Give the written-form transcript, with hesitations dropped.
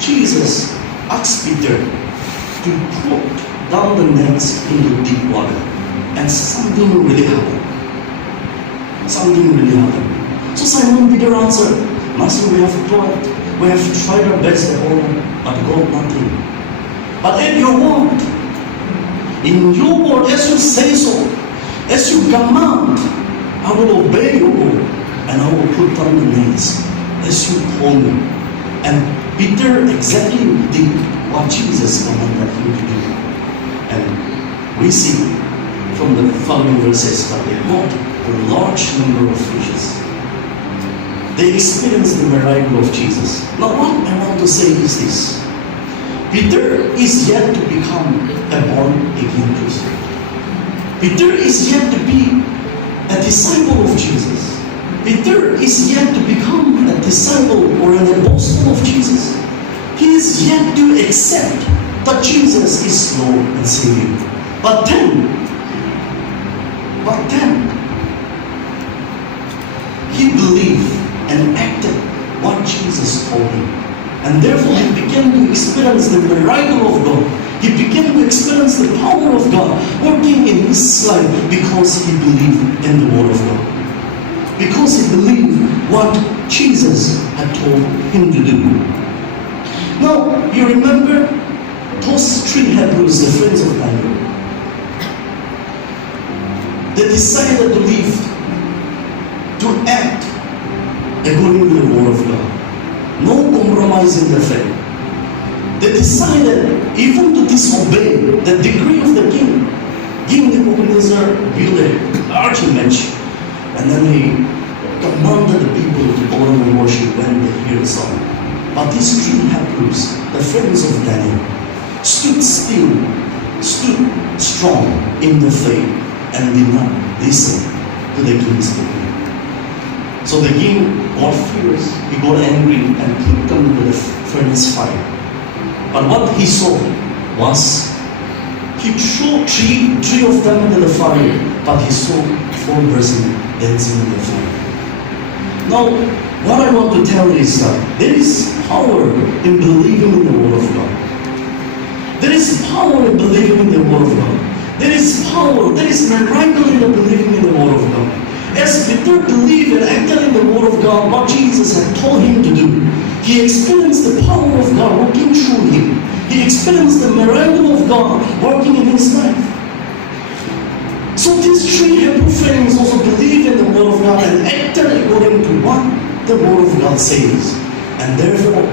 Jesus asked Peter to put down the nets into deep water. And something really happened. Something really happened. So Simon Peter answered, Master, we have tried our best at all, but got nothing. But at your word, in your word, as you say so, as you command, I will obey your word, and I will put down the nets as you told me. And Peter exactly did what Jesus commanded him to do. And we see from the following verses that they caught a large number of fishes. They experienced the miracle of Jesus. Now what I want to say is this. Peter is yet to become a born-again Christian. Peter is yet to be a disciple of Jesus. Peter is yet to become a disciple or an apostle of Jesus. He is yet to accept that Jesus is Lord and Savior. But then, he believed and acted what Jesus told him. And therefore he began to experience the miracle of God. He began to experience the power of God working in his life because he believed in the Word of God. Because he believed what Jesus had told him to do. Now, you remember those three Hebrews, the friends of Daniel. They decided to live, to act according to the Word of God. No compromise in their faith. They decided even to disobey the decree of the king. King Nebuchadnezzar built a large image, and then he commanded the people to bow down and worship when they hear the song. But these three Hebrews, the friends of Daniel, stood still, stood strong in the faith, and did not listen to the king's decree. So the king got furious, he got angry, and put them into the furnace fire. But what he saw was, he threw three of them into the fire, but he saw 4 persons dancing in the fire. Now, what I want to tell you is that there is power in believing in the Word of God. There is power in believing in the Word of God. There is power, there is miracle in believing in the Word of God. As Peter believed and acted in the Word of God, what Jesus had told him to do, he experienced the power of God working through him. He experienced the miracle of God working in his life. So these three Hebrew friends also believed in the Word of God and acted according to what the Word of God says. And therefore,